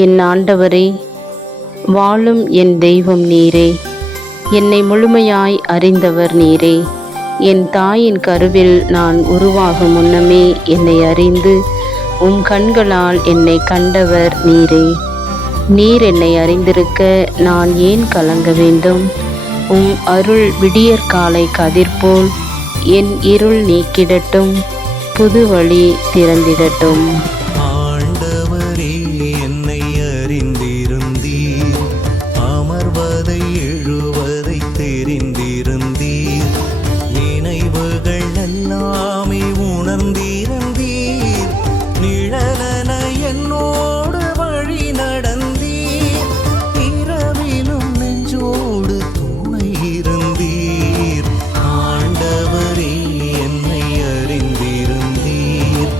என் ஆண்டவரே, வாழும் என் தெய்வம் நீரே. என்னை முழுமையாய் அறிந்தவர் நீரே. என் தாயின் கருவில் நான் உருவாகும் முன்னமே என்னை அறிந்து உம் கண்களால் என்னை கண்டவர் நீரே. நீர் என்னை அறிந்திருக்க நான் ஏன் கலங்க வேண்டும்? உம் அருள் விடியற்காலை கதிர்போல் என் இருள் நீக்கிடட்டும், புது வழி திறந்திடட்டும். ஆண்டவரே, என்னை அறிந்திருந்தீர், அமர்வதை எழுவதை தெரிந்திருந்தீர், நினைவுகள் எல்லாமே உணர்ந்திருந்தீர், நிழலன என்னோடு வழி நடந்தீர், இரவிலும் நெஞ்சோடு துணை இருந்தீர். ஆண்டவரே, என்னை அறிந்திருந்தீர்,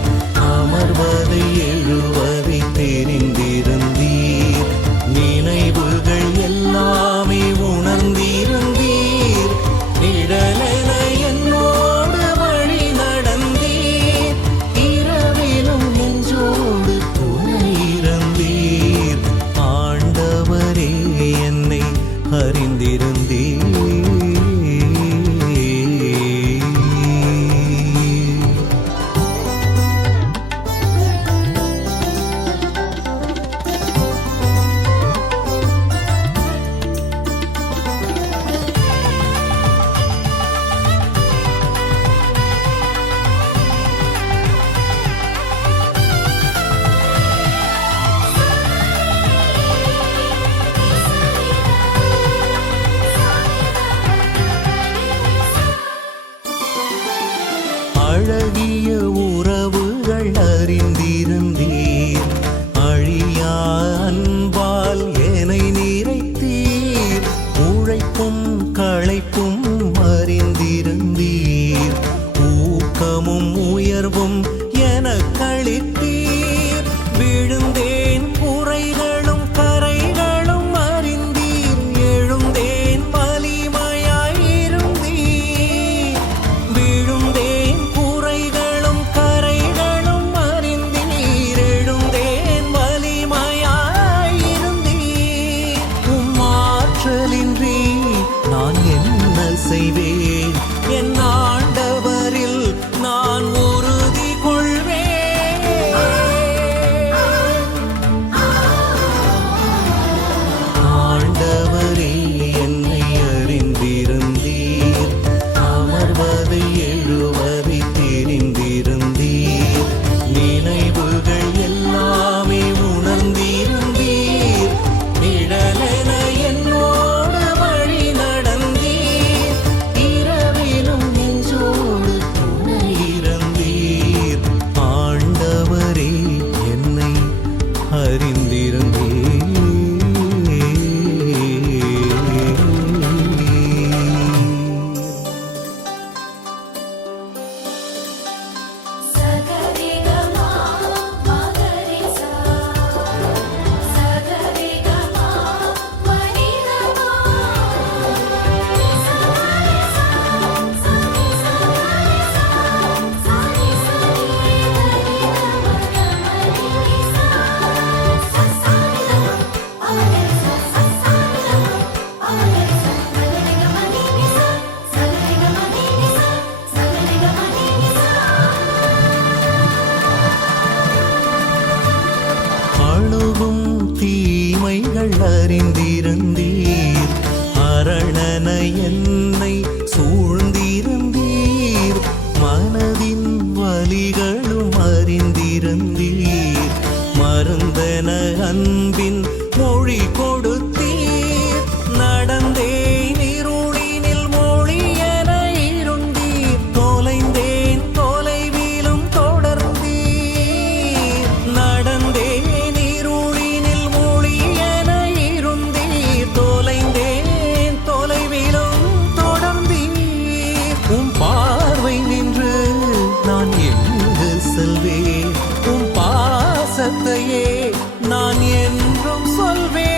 அமர்வதை எழுவதை தெரிந்திருந்தீர், நினைவுகள் எல்லாமே உணர்ந்திருந்தீர், நிழலென என்னோடு வழி நடந்தீர், இரவிலும் நெஞ்சோடு துணை இருந்தீர். ஆண்டவரே, என்னை அறிந்திருந்தீர். அழகிய உறவுகள் அறிந்திருந்தீர், அழியா அன்பால் என்னை நிறைத்தீர், உழைப்பும் களைப்பும் அறிந்திருந்தீர், ஊக்கமும் உயர்வும் எனக் களித்தீர், விழுந்தேன் குறைகளும் கரைகளும் அறிந்தீர், எழுந்தேன் வலிமையாயிருந்தீர், விழுந்தேன் குறைகளும் கரைகளும் அறிந்தீர், எழுந்தேன் வலிமையாயிருந்தீர். உம் ஆற்றலின்றி நான் என்ன செய்வேன்? என் ஆண்டவரில் நான் உறுதி கொள்வேன். ஆண்டவரே, என்னை அறிந்திருந்தீர், அமர்வதை எழுவதை தெரிந்திருந்தீர், நினைவுகள் எல்லாமே உணர்ந்திருந்தீர், நிழலென என்னோடு வழி நடந்தீர், இரவிலும் நெஞ்சோடு துணை இருந்தீர். ஆண்டவரே, என்னை அறிந்திருந்தீர். சகரிகமா மகரிசா சகரிகமா மணிரமா சகரிசா சகரிசா சகரிசா அணுகும் தீமைகள் அறிந்திருந்தீர், அரணன என்னை சூழ்ந்திருந்தீர், மனதின் வலிகளும் அறிந்திருந்தீர், மருந்தன அன்பின் மொழி கொடுத்தீர், நடந்தேன் இருளினில் மொழியென இருந்தீர், தொலைந்தேன் தொலைவிலும் தொடர்ந்தீர், நடந்தேன் இருளினில் மொழியென இருந்தீர், தொலைந்தேன் தொலைவிலும் தொடர்ந்தீர். உம் பார்வை நின்று நான் எங்கு செல்வேன்? உம் பாசத்தையே நான் என்றும் சொல்வேன்.